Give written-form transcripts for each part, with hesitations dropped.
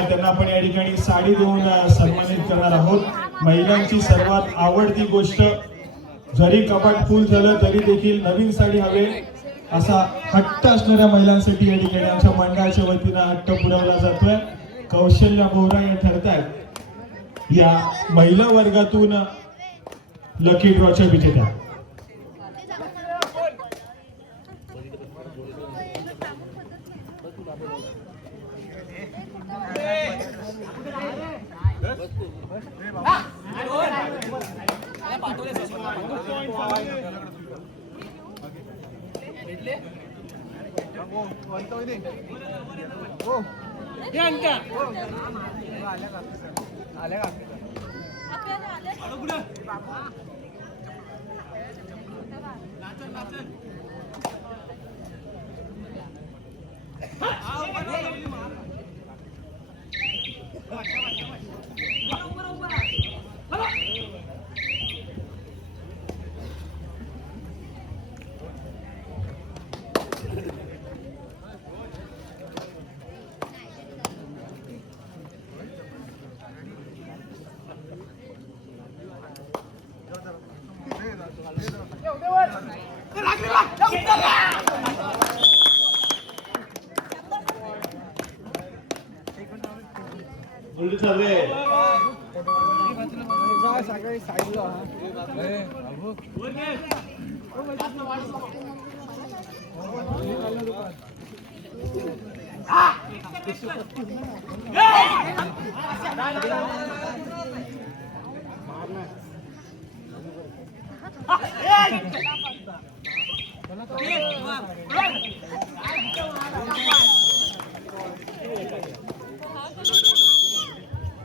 त्यांना आपण या ठिकाणी साडी देऊन सन्मानित करणार आहोत। महिलांची सर्वात आवडती गोष्ट, जरी कपाट फुल झालं तरी देखील नवीन साडी हवे असा हट्ट असणाऱ्या महिलांसाठी या ठिकाणी आमच्या मंडळाच्या वतीनं हट्ट पुरवला जातोय। कौशल्या बोरा या ठरतायत या महिला वर्गातून लकी ड्रॉच्या विजेत्या।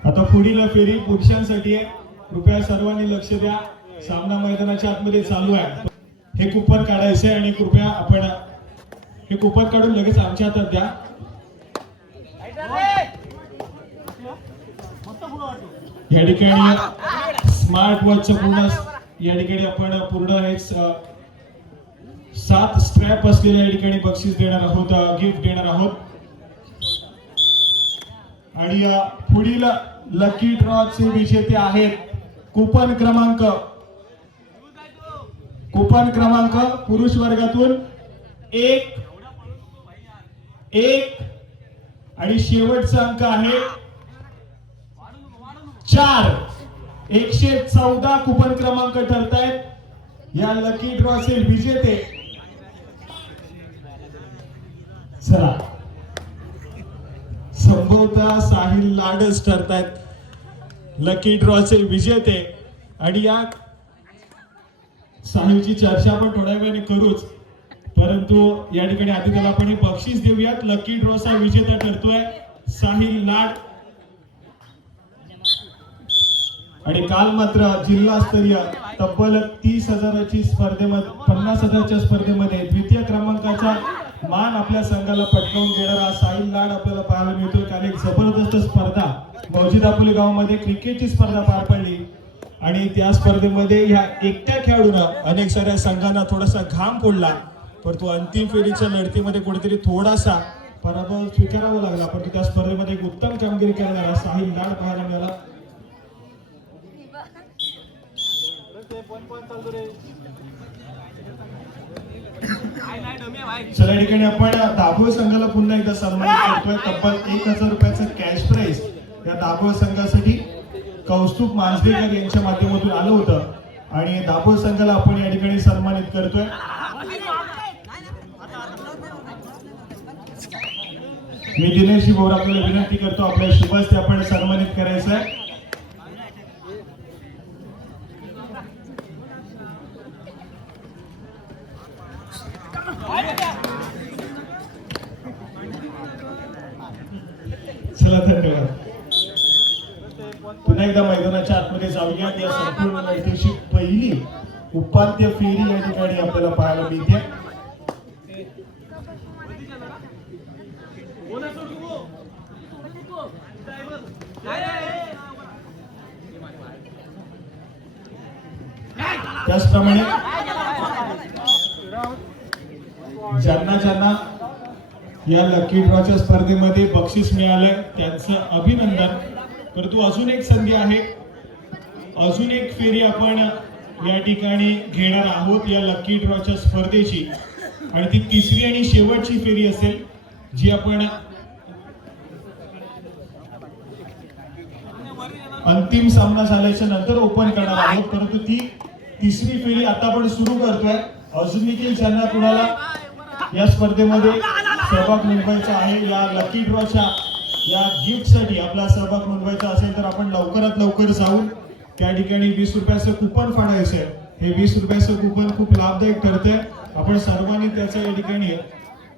आता पुढील फेरी पुरुषांसाठी आहे। कृपया सर्वांनी लक्ष द्या, सामना मैदानाच्या आतमध्ये चालू आहे। हे कुपन काढायचे आणि कृपया आपण हे कुपन काढून लगेच आमच्या हातात द्या। या ठिकाणी स्मार्ट वॉचचं पूर्ण या ठिकाणी आपण पूर्ण हे 7 स्ट्रॅप असलेल्या या ठिकाणी बक्षीस देणार आहोत, गिफ्ट देणार आहोत। आणि पुढील लकी ड्रॉचे विजेते आहेत कुपन क्रमांक पुरुष वर्गातून 1 आणि शेवटचा अंक आहे 4। 114 कुपन क्रमांक ठरतायत या लकी ड्रॉचे विजेते। चला, संभवतः साहिल लाडच ठरतायत लकी ड्रॉचे विजेते। आणि या साहिलची चर्चा आपण थोड्या वेळाने करूच, परंतु या ठिकाणी आधी त्याला आपण हे बक्षीस देऊयात। लकी ड्रॉचा विजेता ठरतोय साहिल लाड। आणि काल मात्र जिल्हास्तरीय तब्बल 30,000ची स्पर्धेमध्ये 50,000च्या स्पर्धेमध्ये द्वितीय क्रमांकाचा मान आपल्या संघाला पटकावून देणारा साहिल लाड आपल्याला पाहायला मिळतोय। काल एक जबरदस्त स्पर्धा मौजी दापोली गावामध्ये क्रिकेटची स्पर्धा पार पडली आणि त्या स्पर्धेमध्ये ह्या एकट्या खेळाडूनं अनेक साऱ्या संघांना थोडासा घाम फोडला, परंतु अंतिम फेरीच्या लढतीमध्ये कुठेतरी थोडासा पराभव स्वीकारावा लागला, परंतु त्या स्पर्धेमध्ये एक उत्तम कामगिरी करणारा साहिल लाड पाहायला मिळाला। चला, या ठिकाणी आपण दाभोळ संघाला पुन्हा एकदा सन्मानित करतोय। तब्बल 1,000 रुपयाचं कॅश प्राइज या दाभोळ संघासाठी कौस्तुभ मांजरेकर यांच्या माध्यमातून आलं होतं आणि दाभोळ संघाला आपण या ठिकाणी सन्मानित करतोय। मी दिनेश बोरा आपल्याला विनंती करतो, आपल्या शुभ हस्ते आपण सन्मानित करायचं आहे। चला, धन्यवाद। पुन्हा एकदा मैदानाच्या आतमध्ये जाऊया। या संपूर्ण लढतीची पहिली उपांत्य फेरी या ठिकाणी आपल्याला पाहायला मिळते। त्याचप्रमाणे ज्यांना या लकी ड्रॉच्या स्पर्धेमध्ये बक्षीस मिळालंय त्यांचं अभिनंदन. परंतु अजून एक संधी आहे, अजून एक फेरी आपण या ठिकाणी घेणार आहोत या लकी ड्रॉच्या स्पर्धेची, आणि ती तिसरी आणि शेवटची फेरी असेल जी आपण अंतिम सामना झाल्याच्या नंतर ओपन करणार आहोत. परंतु ती तिसरी फेरी आता आपण सुरू करतोय. अजून देखील ज्यांना कुणाला या स्पर्धेमध्ये सहभाग नोंदवायचा आहे, या लकी ड्रॉच्या या गिफ्टसाठी आपला सहभाग नोंदवायचा असेल तर आपण लवकरात लवकर जाऊन त्या ठिकाणी 20 रुपयाचं कुपन फाडायचं आहे. हे 20 रुपयाचं कुपन खूप लाभदायक ठरतंय. आपण सर्वांनी त्याचं या ठिकाणी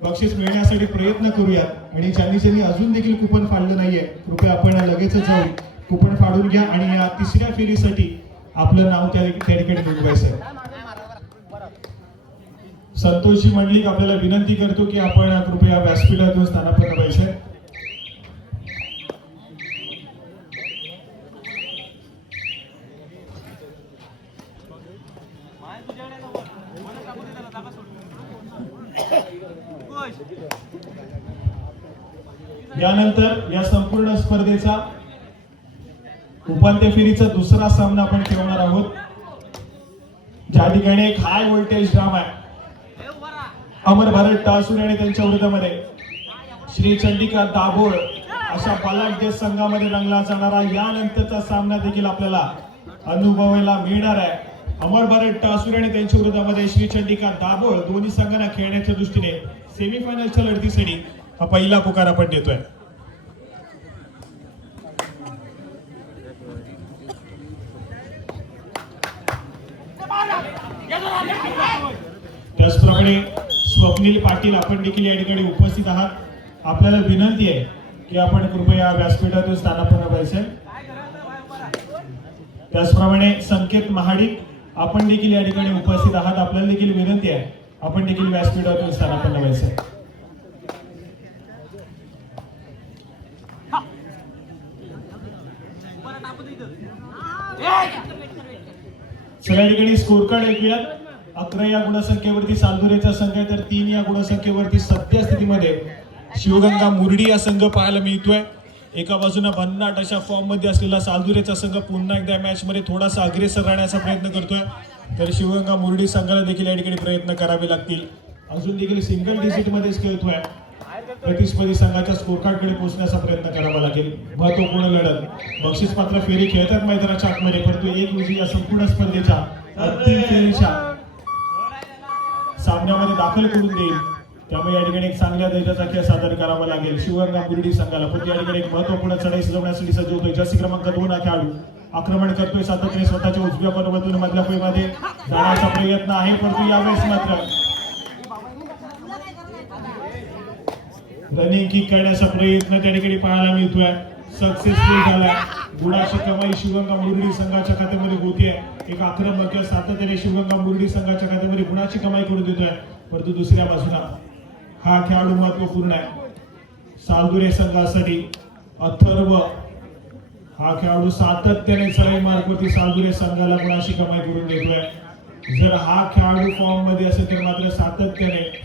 बक्षीस मिळण्यासाठी प्रयत्न करूया. आणि ज्यांनी अजून देखील कुपन फाडलं नाहीये, कृपया आपण लगेचच जाऊन कुपन फाडून घ्या आणि या तिसऱ्या फेरीसाठी आपलं नाव त्या ठिकाणी नोंदवायचं आहे. संतोषजी मंडलिक आपल्याला विनंती करतो की आपण कृपया व्यासपीठातून स्थानापन्न व्हायचे. यानंतर या संपूर्ण स्पर्धेचा उपांत्य फेरीचा दुसरा सामना आपण खेळणार आहोत, ज्या ठिकाणी एक हाय व्होल्टेज ड्रामा आहे. अमर भारत टासूर आणि त्यांच्या विरोधामध्ये श्री चंडिका दाभोळ अशा बलाढ्य संघामध्ये रंगला जाणारा यानंतरचा सामना देखील आपल्याला अनुभवायला मिळणार आहे. अमर भारत टासूर आणि त्यांच्या विरोधामध्ये श्री चंडिका दाभोळ दोन्ही संघांना खेळण्याच्या दृष्टीने सेमीफायनलच्या लढतीसाठी हा पहिला पुकार आपण देतोय. त्याचप्रमाणे स्वप्नील पाटील आपण देखील या ठिकाणी उपस्थित आहात. आपल्याला विनंती आहे की आपण कृपया व्यासपीठातून स्थानापन्न व्हायचे. त्याचप्रमाणे संकेत महाडिक आपण देखील या ठिकाणी उपस्थित आहात. आपल्याला देखील विनंती आहे आपण देखील व्यासपीठातून स्थानापन्न व्हायचे. सगळ्या ठिकाणी स्कोर कार्ड ऐकूयात. 11 या गुणसंख्येवरती सालदुरेचा संघ आहे, तर 3 या गुणसंख्येवरती सद्यस्थितीमध्ये शिवगंगा मुरडी या संघ पाहायला मिळतोय. एका बाजूला भन्नाट अशा फॉर्म मध्ये असलेला सालदुरेचा संघ पुन्हा एकदा मॅच मध्ये थोडासा अग्रेसर राहण्याचा प्रयत्न करतोय, तर शिवगंगा मुरडी संघाला देखील या ठिकाणी प्रयत्न करावे लागतील. अजून देखील सिंगल डिजिट मध्येच खेळतोय. प्रतिस्पर्धी संघाच्या स्कोर कार्ड कडे पोहोचण्याचा प्रयत्न करावा लागेल. महत्वपूर्ण लढत, बक्षीस पात्र फेरी खेळतात मैदानाच्या आतमध्ये, परंतु एक विजयी या संपूर्ण स्पर्धेच्या अंतिम फेरीच्या सामन्यामध्ये दाखल करून देईल. त्यामुळे या ठिकाणी एक चांगल्या दर्जाचा खेळ सादर करावा लागेल शिवगंगा मुरडी संघाला. पण या ठिकाणी एक महत्वपूर्ण चढाई सजवण्यासाठी सज्ज होतोय. जर्सी क्रमांक 2 हा खेळाडू आक्रमण करतोय. सातत्याने स्वतःच्या उजव्या पर्वतून मधल्या फळीमध्ये जाण्याचा प्रयत्न आहे, परंतु यावेळेस मात्र रनिंग किक करण्याचा प्रयत्न त्या ठिकाणी पाहायला मिळतोय. सक्सेसफुल झालाय. गुणाची कमाई शिवगंगा मुरडी संघाच्या खात्यामध्ये होतीये. एक आक्रमक खेळ सातत्याने शिवगंगा मुरडी संघाच्या खात्यामध्ये गुणाची कमाई करून देतोय, परंतु दुसऱ्या बाजूला हा खेळाडू महत्वपूर्ण आहे सालदुरे संघासाठी. अथर्व हा खेळाडू सातत्याने चढाई मार्गावरती सालदुरे संघाला गुणाची कमाई करून देतोय. जर हा खेळाडू फॉर्म मध्ये असेल तर मात्र सातत्याने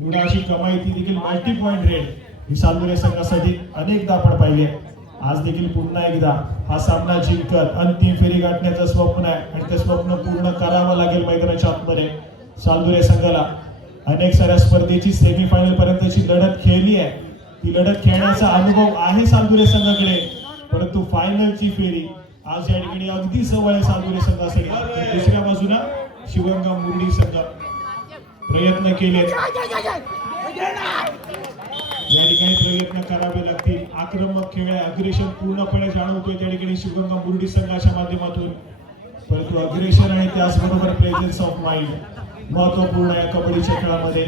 गुणाची कमाई ती देखील मल्टी पॉइंट रेट ही सालदुरे संघासाठी अनेकदा आपण पाहिले. आज देखील पुन्हा एकदा हा सामना जिंकत अंतिम फेरी गाठण्याचं स्वप्न आहे आणि ते स्वप्न पूर्ण करावं लागेल मैदानाच्या आतमध्ये. सालदुरे संघाला अनेक साऱ्या स्पर्धेची सेमीफायनल पर्यंतची लढत खेळली आहे. ती लढत खेळण्याचा अनुभव आहे सालदुरे संघाकडे, परंतु फायनलची फेरी आज या ठिकाणी अगदी जवळ आहे सालदुरे संघासाठी. दुसऱ्या बाजूला शिवगंगा मुरडी संघ प्रयत्न केले, या ठिकाणी प्रयत्न करावे लागतील. आक्रमक खेळ आहे, अग्रेशन पूर्णपणे जाणवतोय त्या ठिकाणी शिवगंगा मुरडी संघाच्या माध्यमातून, परंतु अग्रेशन आणि त्याचबरोबर प्रेझेन्स ऑफ माइंड महत्वपूर्ण आहे कबड्डीच्या खेळामध्ये.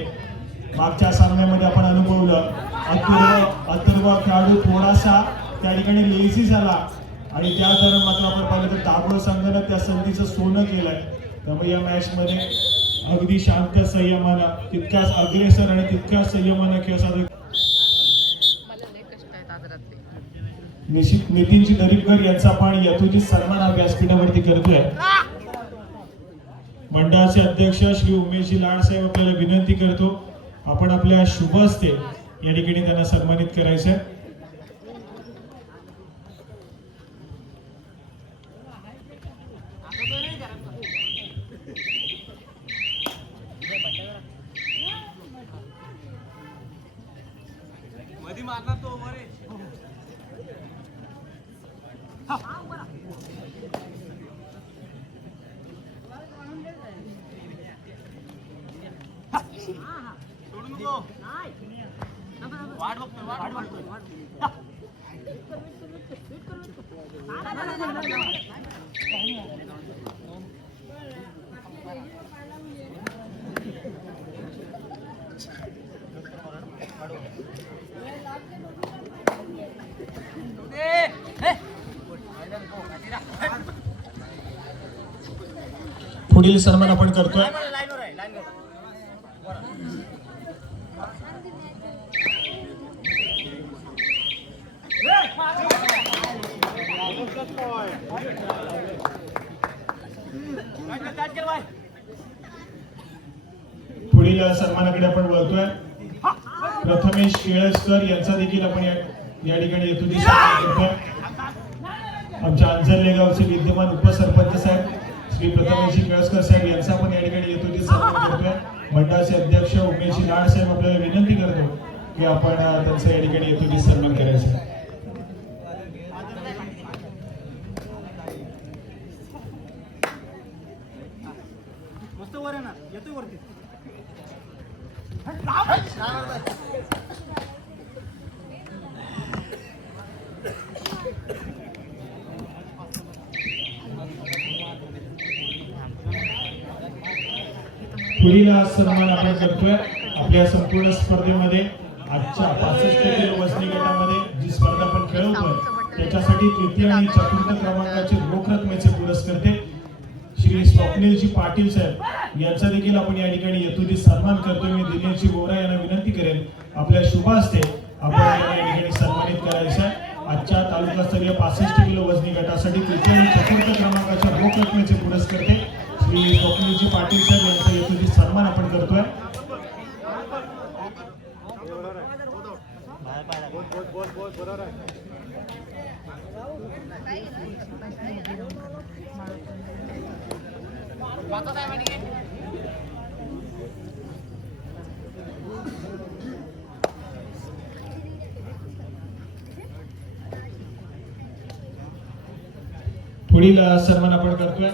मागच्या सामन्यामध्ये आपण अनुभवलं अथर्व खेळाडू थोडासा त्या ठिकाणी लेझी झाला आणि त्या दरम्यान मात्र आपण पाहिलं तर दाभोळ संघानं त्या संधीचं सोनं केलंय. त्यामुळे या मॅच मध्ये अगदी शांत संयमानं तितक्याच अग्रेसर आणि तितक्याच संयमानं खेळ सादर. नितीनजी दरीपकर यांचा पण यथोचित सन्मान हा व्यासपीठावरती करतोय. मंडळाचे अध्यक्ष श्री उमेशजी लाड साहेब आपल्याला विनंती करतो आपण आपल्या शुभ हस्ते या ठिकाणी त्यांना सन्मानित करायचं आहे. पुढील सन्मान आपण करतोय. पुढील सन्मानाकडे आपण वळतोय. प्रथमेश केळसकर यांचा देखील आपण या ठिकाणी येतो ती सन्मान करतोय. आमच्या अंजरले गावचे विद्यमान उपसरपंच साहेब श्री प्रथमेश केळसकर साहेब यांचा आपण या ठिकाणी येतो ती सन्मान करतोय. मंडळाचे अध्यक्ष उमेश लाड साहेब आपल्याला विनंती करतो की आपण त्यांचा या ठिकाणी येतो ती सन्मान करायचा. पुढील सन्मान आपण करतोय. आपल्या संपूर्ण स्पर्धेमध्ये आजच्या 65 किलो वजनी गटामध्ये जी स्पर्धा आपण खेळवतोय त्याच्यासाठी तृतीय आणि चतुर्थ क्रमांकाचे रोख रकमेचे पुरस्कर्ते श्री स्वप्नीलजी पाटील साहेब यांचा देखील आपण या ठिकाणी येतोय सन्मान करतोय. मी दिनेशजी गोरा यांना विनंती करेन आपल्या शुभ हस्ते आपण या ठिकाणी सन्मानित करायचं. आजच्या तालुकास्तरीय 65 किलो वजनी गटासाठी तृतीय आणि चतुर्थ क्रमांकाच्या रोख रकमेचे पुरस्कर्ते श्री स्वप्नीलजी पाटील साहेब यांचा येतोय सन्मान आपण करतोय. पुढील सन्मान आपण करतोय.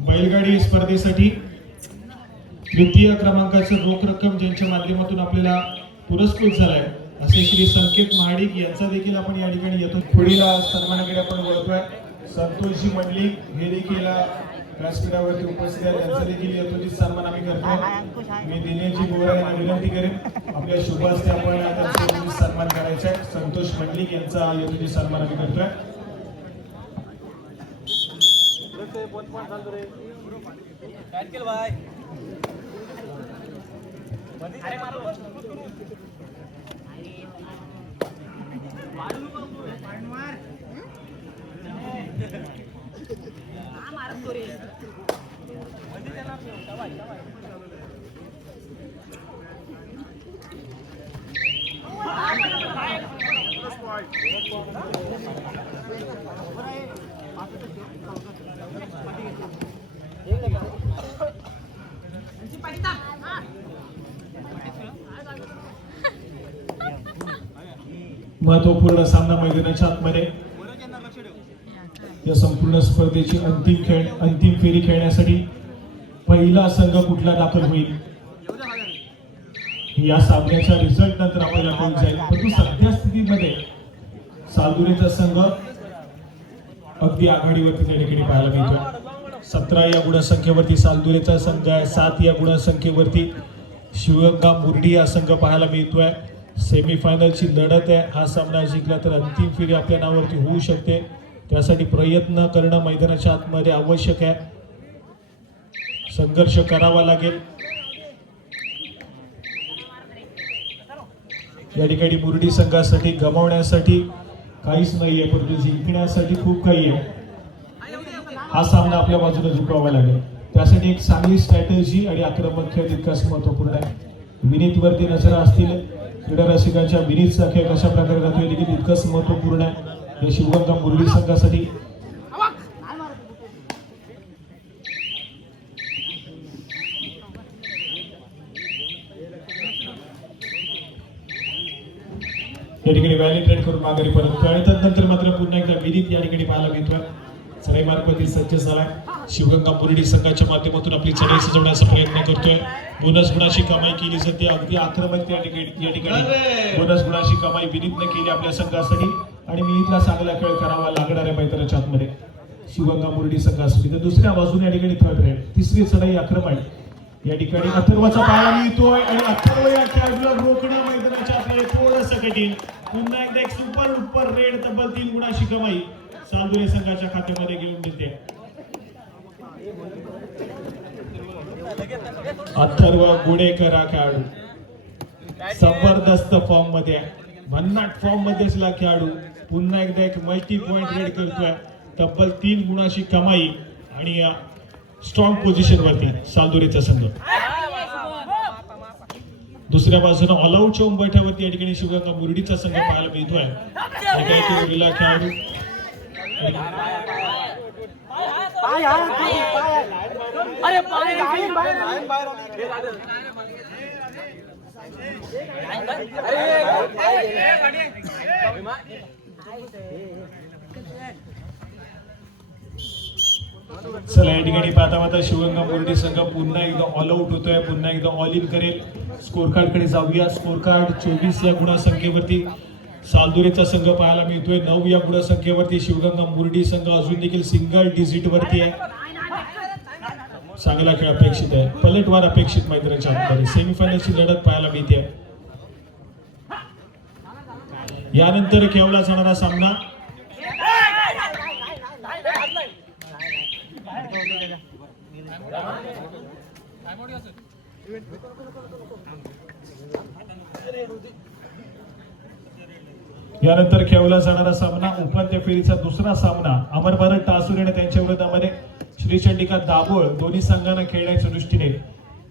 बैलगाडी स्पर्धेसाठी तृतीय क्रमांकाचं रोख रक्कम ज्यांच्या माध्यमातून आपल्याला पुरस्कृत झालाय असे श्री संकेत महाडिक यांचा देखील आपण या ठिकाणी येतो. पुढील सन्मानाकडे आपण वळतोय. संतोषजी मंडलिक हे देखील व्यासपीठावरती उपस्थित आहेत. त्यांचा देखील येतो सन्मान आम्ही करतोय. मी दिनेशजी गोरा यांना विनंती करेन आपल्या शुभ हस्ते आपण त्यांचा सन्मान करायचा आहे. संतोष मंडलिक यांचा येतो सन्मान आम्ही करतोय. महत्वपूर्ण सामना मैदानाच्या आतमध्ये या संपूर्ण स्पर्धेची अंतिम फेरी खेळण्यासाठी पहिला संघ कुठला दाखल होईल या सामन्याच्या रिझल्ट नंतर आपल्याला कळून जाईल. परंतु सध्या स्थितीमध्ये सालदुरेचा संघ अगदी आघाडीवरती त्या ठिकाणी पाहायला मिळतोय. 17 या गुणसंख्येवरती सालदुरेचा संघ आहे. 7 या गुणसंख्येवरती शिवगंगा मुर्डी हा संघ पाहायला मिळतोय. सेमीफायनलची लढत आहे. हा सामना जिंकला तर अंतिम फेरी आपल्या नावावरती होऊ शकते. त्यासाठी प्रयत्न करणं मैदानाच्या आतमध्ये आवश्यक आहे. संघर्ष करावा लागेल. या ठिकाणी मुर्डी संघासाठी गमावण्यासाठी काहीच नाहीये परंतु जिंकण्यासाठी खूप काही आहे. हा सामना आपल्या बाजूने जिंकावा लागेल. त्यासाठी एक चांगली स्ट्रॅटेजी आणि आक्रमक खेळ तितकाच महत्त्वपूर्ण आहे. विनीत वरती नजर असतील क्रीडा रसिकांच्या. विनीतचा खेळ कशा प्रकारे राहतोय देखील तितकंच महत्वपूर्ण आहे या शिवगंगा मुरली संघासाठी. या ठिकाणी व्हॅली ट्रेड करून माघारी परततोय आणि त्यानंतर मात्र पुन्हा एकदा विनीत या ठिकाणी पाहायला मिळतोय. चढाई मार्गावरती सज्ज झालाय. शिवगंगा मुरडी संघाच्या माध्यमातून आपली चढाई सजवण्याचा प्रयत्न करतोय. बोनस गुणाची कमाई केली जाते. अगदी आक्रमक या ठिकाणी बोनस गुणाची कमाई विनीतने केली आपल्या संघासाठी आणि विनीतला चांगला खेळ करावा लागणार आहे मैदानाच्या आतमध्ये शिवगंगा मुरडी संघासाठी. तर दुसऱ्या बाजूने या ठिकाणी थर्ड रेड तिसरी चढाई आक्रमक या ठिकाणी अथर्वाचा पाया मिळतोय आणि अथर्व या खेळाडूला रोखणं मैदानाच्या आतमध्ये थोडंसं कठीण. पुन्हा एकदा एक सुपर डुपर रेड तब्बल 3 गुणाची कमाई सालदुरे संघाच्या खात्यामध्ये घेऊन देते. अथर्व गुडेकर हा खेळाडू जबरदस्त फॉर्म मध्ये आहे. भन्नाट फॉर्म मध्ये असला खेळाडू पुन्हा एकदा एक मल्टी पॉइंट रेड करतोय. तब्बल 3 गुणाची कमाई आणि स्ट्रॉंग पोझिशन वरती सालदुरेचा संघ. दुसऱ्या बाजूने ऑल आउटच्या उंबरठ्यावरती या ठिकाणी शिवगंगा मुरडीचा संघ पाहायला मिळतोय. खेळाडू चला या ठिकाणी पाहता पाहता शिवगंगा मुरडी संघ पुन्हा एकदा ऑल आउट होतोय. पुन्हा एकदा ऑल इन करेल. स्कोर कार्ड कडे जाऊया. स्कोर कार्ड 24 या गुणसंख्येवरती सालदुरेचा संघ पाहायला मिळतोय. 9 या गुणसंख्येवरती शिवगंगा मुरडी संघ अजून देखील सिंगल डिजिट वरती आहे. चांगला खेळ अपेक्षित आहे. पलटवार अपेक्षित मैदानाच्या आतमध्ये सेमीफायनलची लढत पाहायला मिळते. यानंतर खेळला जाणारा सामना यानंतर खेळला जाणारा सामना उपांत्य फेरीचा दुसरा सामना अमर भारत टासुरे आणि त्यांच्या विरोधामध्ये श्री चंडिका दाभोळ दोन्ही संघांना खेळण्याच्या दृष्टीने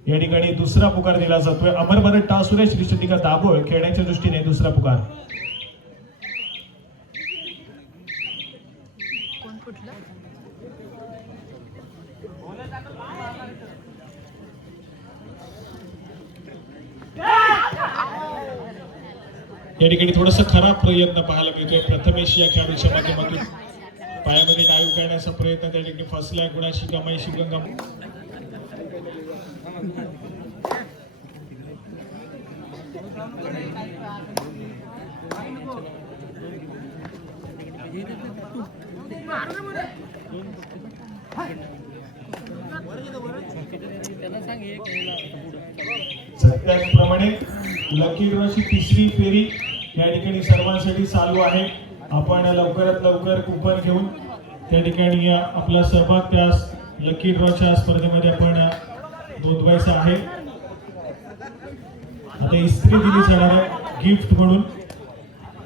या ठिकाणी दुसरा पुकार दिला जातोय. अमर भारत टासुरे श्री चंडिका दाभोळ खेळण्याच्या दृष्टीने दुसरा पुकार. या ठिकाणी थोडासा खराब प्रयत्न पाहायला मिळतोय. प्रथमेश या खेळाडूच्या माध्यमातून पायामध्ये डाईव्ह करण्याचा प्रयत्न त्या ठिकाणी फसलाय. गुणाची कमाई शिवगंगा त्याचप्रमाणे लकी ड्रॉची तिसरी फेरी या ठिकाणी सर्वांसाठी चालू आहे. आपण लवकरात लवकर कुपन घेऊन त्या ठिकाणी आपला सहभाग त्या लकी ड्रॉच्या स्पर्धेमध्ये आपण नोंदवायचा आहे. आता इस्त्री दिली जाणार आहे गिफ्ट म्हणून.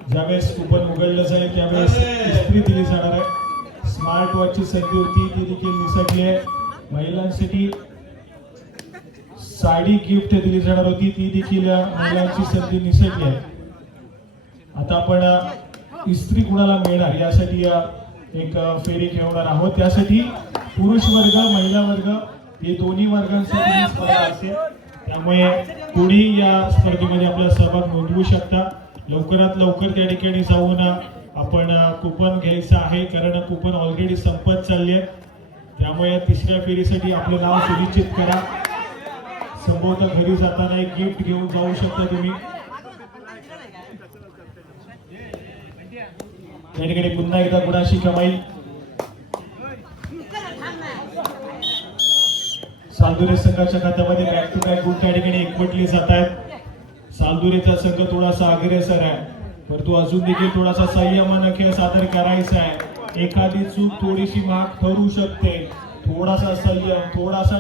ज्यावेळेस कुपन उघडलं जाईल त्यावेळेस इस्त्री दिली जाणार आहे. स्मार्ट वॉचची संधी होती ती देखील निसटली आहे. महिलांसाठी साडी गिफ्ट दिली जाणार होती ती देखील महिलांची संधी निसटली आहे. आता आपण इस्त्री कुणाला मिळणार यासाठी एक फेरी खेळवणार आहोत. त्यासाठी पुरुष वर्ग महिला वर्ग हे दोन्ही वर्गांसाठी स्पर्धा असेल. त्यामुळे कोणी या स्पर्धेमध्ये आपला सहभाग नोंदवू शकता. लवकरात लवकर त्या ठिकाणी जाऊन आपण कुपन घ्यायचं आहे कारण कुपन ऑलरेडी संपत चालली आहे. त्यामुळे तिसऱ्या फेरीसाठी आपलं नाव सुनिश्चित करा. संभवतः घरी जाताना एक गिफ्ट घेऊन जाऊ शकता तुम्ही. त्या ठिकाणी पुन्हा एकदा गुणाची कमाई सालदुरे संघाच्या खात्यामध्ये बॅक टू बॅक गुण त्या ठिकाणी एकवटले जात आहेत. सालदुरेचा संघ थोडासा अग्रेसर आहे परंतु अजून देखील थोडासा संयमानं खेळ सादर करायचा आहे. एखादी चूक थोडीशी महाग ठरू शकते. थोडासा संयम थोडासा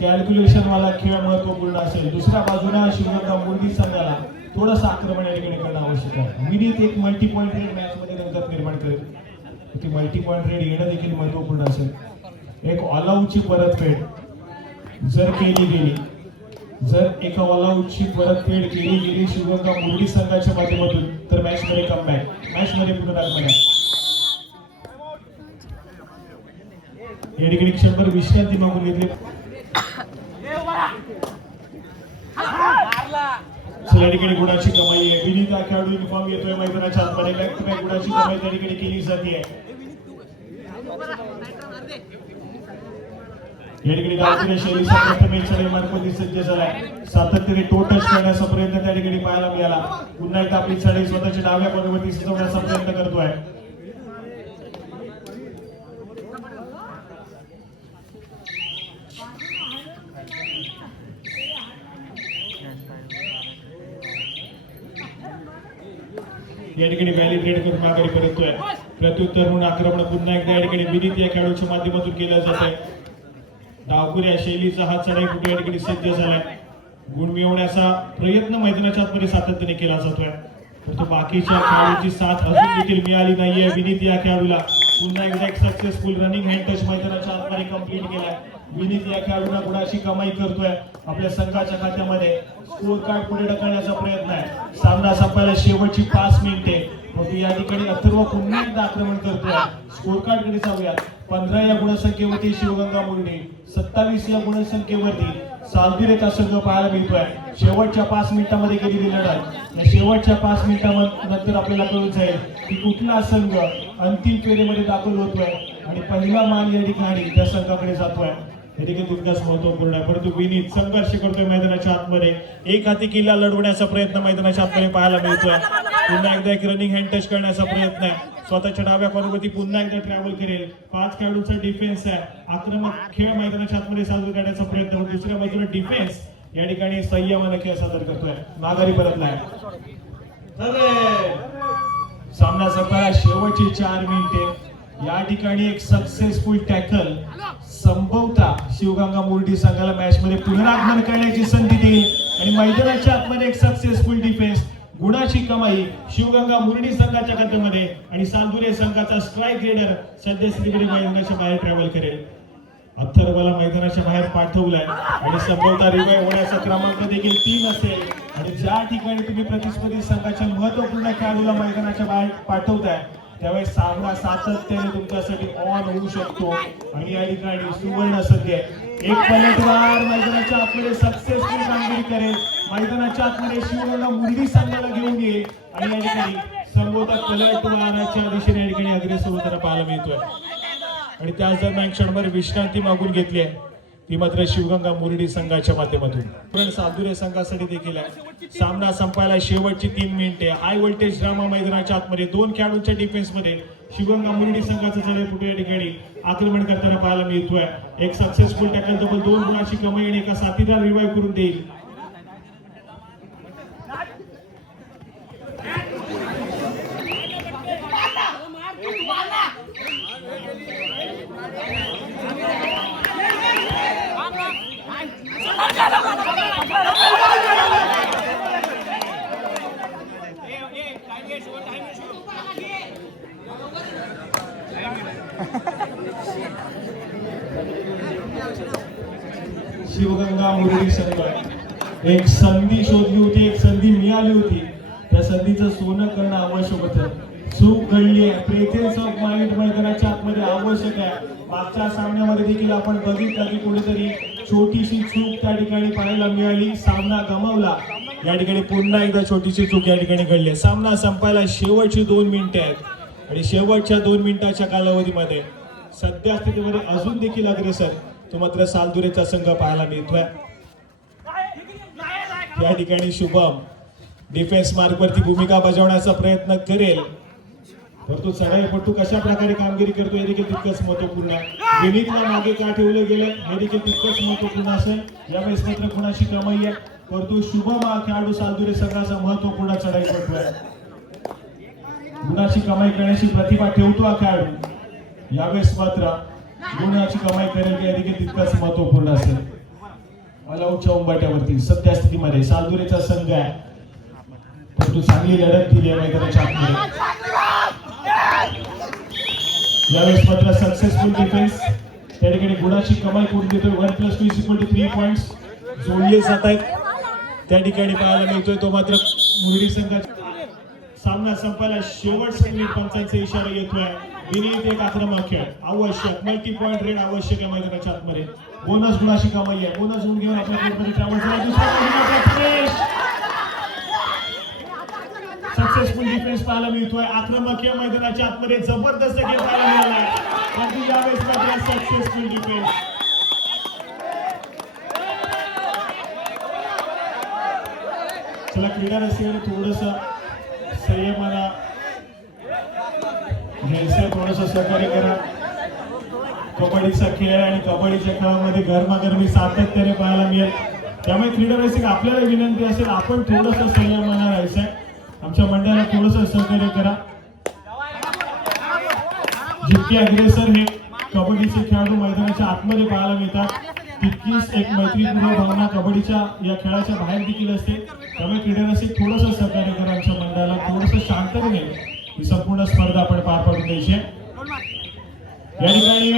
कॅल्क्युलेशन वाला खेळ महत्वपूर्ण असेल. दुसऱ्या बाजूला शिवगंगा मुरडी संघाला थोडंसं आक्रमण या ठिकाणी करणं आवश्यक आहे. विनीत एक मल्टी पॉइंट रेड मॅच मध्ये रंगत निर्माण करेल. ती मल्टी पॉइंट रेड येणं देखील महत्वपूर्ण असेल. एक ऑल आउटची परतफेड जर केली गेली जर एका ऑलआउटची परतफेड केली गेली शिवगंगा मुरडी संघाच्या माध्यमातून तर मॅच मध्ये कमबॅक, मॅच मध्ये पुनरागमन आहे. या ठिकाणी क्षणभर विश्रांती मागून घेतली. या ठिकाणी गुणाची कमाई आहे. विनीत हा खेळाडू युनिफॉर्म येतोय मैदानाच्या आतमध्ये. बॅक टू बॅक गुणाची कमाई त्या ठिकाणी केली जाते. या ठिकाणी गावकरी शैलीचा प्रथमेश मार्फत सज्ज झालाय. सातत्याने टोटच करण्याचा प्रयत्न त्या ठिकाणी पाहायला मिळाला. पुन्हा एकदा आपली चढाई स्वतःच्या डाव्या पदवरती सुचवण्याचा प्रयत्न करतोय. या ठिकाणी व्हॅलिब्रेट करून माघारी परततोय. प्रत्युत्तर म्हणून आक्रमण पुन्हा एकदा या ठिकाणी विनीत या खेळाडूच्या माध्यमातून केलं जात आहे. डावखुऱ्या शैलीचा हा चढाई कुठे या ठिकाणी सज्ज झालाय. गुण मिळवण्याचा प्रयत्न मैदानाच्या आतमध्ये सातत्याने केला जातोय, परंतु बाकीच्या खेळाडूंची साथ अजून देखील मिळाली नाहीये. विनीत या खेळाडूला पुन्हा एकदा एक सक्सेसफुल रनिंग हँड टच मैदानाच्या आतमध्ये कंप्लीट केलाय. विनीत या खेळाडूला गुणाची कमाई करतोय. आपल्या संघाच्या खात्यामध्ये स्कोर कार्ड पुढे ढकलण्याचा प्रयत्न आहे. सामना संपायला शेवटची 5 मिनिटे. परंतु या ठिकाणी अथर्व पुन्हा एकदा आक्रमण करतोय. स्कोर कार्ड कडे जाऊया. 15 या गुणसंख्येवरती शिवगंगा मुरडी, 27 या गुणसंख्येवरती सालगिरेचा संघ पाहायला मिळतोय. शेवटच्या 5 मिनिटांमध्ये गेलेली लढत. या शेवटच्या 5 मिनिटांनंतर आपल्याला कळून जाईल की कुठला संघ अंतिम फेरीमध्ये दाखल होतोय आणि पहिला मान या ठिकाणी त्या संघाकडे जातोय. तितकाच महत्वपूर्ण आहे. परंतु विनीत संघर्ष करतोय मैदानाच्या आतमध्ये. एक हाती किल्ला लढवण्याचा प्रयत्न मैदानाच्या आतमध्ये पाहायला मिळतोय. पुन्हा एकदा एक रनिंग हँड टच करण्याचा प्रयत्न आहे. स्वतःच्या डाव्या कॉर्नरवरती पुन्हा एकदा ट्रॅव्हल करेल. 5 खेळाडूंचा डिफेन्स आहे. आक्रमक खेळ मैदानाच्या आतमध्ये सादर करण्याचा प्रयत्न. दुसऱ्या बाजूला डिफेन्स या ठिकाणी संयमाने खेळ सादर करतोय. माघारी परतलाय. सामना संपला. शेवटची 4 मिनिटे. या ठिकाणी एक सक्सेसफुल टॅकल संभवता शिवगंगा मुरडी संघाला मॅच मध्ये पुनरागमन करण्याची संधी देईल आणि मैदानाच्या आतमध्ये एक सक्सेसफुल डिफेन्स, गुणाची कमाई शिवगंगा मुरडी संघाच्या खात्यामध्ये आणि सालदुरे संघाचा स्ट्राईक रेडर सद्यस्थितीमध्ये मैदानाच्या बाहेर ट्रॅव्हल करेल. अथर्वला मैदानाच्या बाहेर पाठवलंय आणि संभवता रिवाय होण्याचा क्रमांक देखील 3 असेल. आणि ज्या ठिकाणी तुम्ही प्रतिस्पर्धी संघाच्या महत्वपूर्ण खेळाडूला मैदानाच्या बाहेर पाठवताय त्यावेळेस सामना सातत्याने तुमच्यासाठी ऑन होऊ शकतो. आणि या ठिकाणी सुवर्ण संधी आहे. एक पलटवार मैदानाच्या आतमध्ये सक्सेसफुल कामगिरी करेल. मैदानाच्या आतमध्ये शिवगंगा मुरडी संघाला घेऊन येईल आणि या ठिकाणी संभवतः पलटवाराच्या दिशेने या ठिकाणी अग्रेसर होताना पाहायला मिळतोय. आणि त्याच दरम्यान क्षणभर विश्रांती मागून घेतली आहे ती मात्र शिवगंगा मुरडी संघाच्या माध्यमातून. सालदुरे संघासाठी देखील आहे. सामना संपायला शेवटची 3 मिनिटे. हाय व्होल्टेज ड्रामा मैदानाच्या आतमध्ये 2 खेळाडूंच्या डिफेन्स मध्ये शिवगंगा मुरडी संघाचा चढाई कुठे या ठिकाणी आक्रमण करताना पाहायला मिळतोय. एक सक्सेसफुल टॅकल तब्बल 2 गुणाची कमाई आणि एका साथीदार रिवाईव्ह करून देईल. शिवगंगा मुरडी संघ एक संधी शोधली होती, एक संधी मिळाली होती. त्या संधीचं सोनं करणं आवश्यक होतं. चूक घडली आहे. प्रेझेन्स ऑफ माइंड मैदानाच्या आतमध्ये आवश्यक आहे. मागच्या सामन्यामध्ये देखील आपण बघितलं की कुठेतरी छोटीशी चूक त्या ठिकाणी पाहायला मिळाली. सामना गमावला. या ठिकाणी पुन्हा एकदा छोटीशी चूक या ठिकाणी घडली. सामना संपायला शेवटची 2 मिनिटे आहेत आणि शेवटच्या 2 मिनिटाच्या कालावधीमध्ये सध्या स्थितीमध्ये अजून देखील अग्रेसर तो मात्र सालदुरेचा संघ पाहायला मिळतोय. या ठिकाणी शुभम डिफेन्स मार्कवरती भूमिका बजावण्याचा प्रयत्न करेल, परंतु चढाईपटू कशा प्रकारे कामगिरी करतो हे देखील तितकंच महत्वपूर्ण आहे. विनीतला मागे का ठेवलं गेलं हे देखील तितकंच महत्वपूर्ण असेल. यावेळेस मात्र कुणाची कमाई आहे, परंतु शुभम हा खेळाडू सालदुरे संघाचा महत्वपूर्ण चढाईपटू आहे. गुणाची कमाई करण्याची प्रतिभा ठेवतो हा खेळाडू. यावेळेस मात्र गुणाची कमाई करेल हे देखील तितकंच महत्वपूर्ण असेल. ऑलआउटच्या उंबरठ्यावरती सध्या स्थितीमध्ये सालदुरेचा संघ आहे, परंतु चांगली लढत दिली आहे मैदानाच्या आतमध्ये. यावेळेस मात्र सक्सेसफुल डिफेन्स त्या ठिकाणी गुणाची कमाई करून देतोय. 1+2 = 3 पॉइंट्स. जोडले जात आहेत त्या ठिकाणी पाहायला मिळतोय तो मात्र मुरडी संघाचा सामना संपायला शेवटच्या पंचांचा इशारा येतोय. विनीत एक आक्रमक खेळ आवश्यक मल्टी पॉइंट रेड आवश्यक आहे मैदानाच्या आतमध्ये. बोनस गुणाशी कमाई आहे. बोनस गुण घेऊन आपल्या कोर्टमध्ये ट्रॅव्हल सक्सेसफुल डिफेन्स पाहायला मिळतोय. आक्रमक खेळ मैदानाच्या आतमध्ये जबरदस्त खेळ पाहायला मिळाला. अगदी यावेळेस मात्र सक्सेसफुल डिफेन्स. चला क्रीडा रसिकांनी थोडस संयमाला घ्यायचं, थोडस सहकार्य करा. कबड्डीचा खेळ आणि कबड्डीच्या खेळामध्ये गरमागरमी सातत्याने पाहायला मिळेल. त्यामुळे क्रीडा रसिक आपल्याला विनंती असेल आपण थोडस संयमाला राहायचंय. आमच्या मंडळाला थोडस सहकार्य करा. जितके अग्रेसर हे कबड्डीचे खेळाडू मैदानाच्या आतमध्ये पाहायला मिळतात तितकीच एक मैत्रीपूर्ण भावना कबड्डीच्या या खेळाच्या बाहेर देखील असते. त्यामुळे क्रीडा रसिक थोडस सहकार्य करा. आमच्या मंडळाला थोडस शांततेने ही संपूर्ण स्पर्धा आपण पार पाडून द्यायची. या ठिकाणी